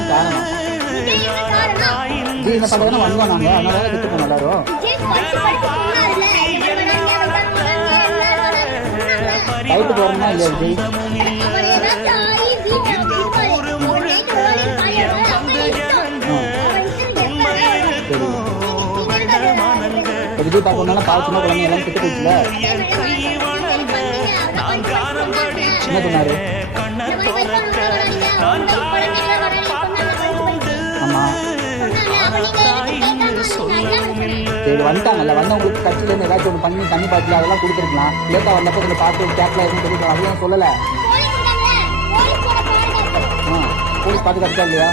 இதுதான் காரணம். இது என்ன பண்ணுறதுன்னா வந்தோம் நாங்கள், அதனால தான் கற்றுக்கணும் எல்லாரும். டைட்டு போகிறோம்னா இல்லையா விஜய்? விஜய் பார்க்கணும்னா பால் சின்ன குழந்தை எல்லாம் கிட்ட போச்சுல. என்ன சொன்னாரு? ஆமா சரி வந்துட்டாங்கல்ல, வந்தவங்களுக்கு கட்சியிலேருந்து ஏதாச்சும் ஒன்று பண்ணி தண்ணி பாட்டில் அதெல்லாம் கொடுத்துருக்கலாம். லேட்டாக வந்தப்போ கொஞ்சம் பார்த்து கேப்ல எதுவும் தெரிவிக்கலாம். அதையும் சொல்லலை. போலீஸ் பாதுகாத்துட்டா இல்லையா?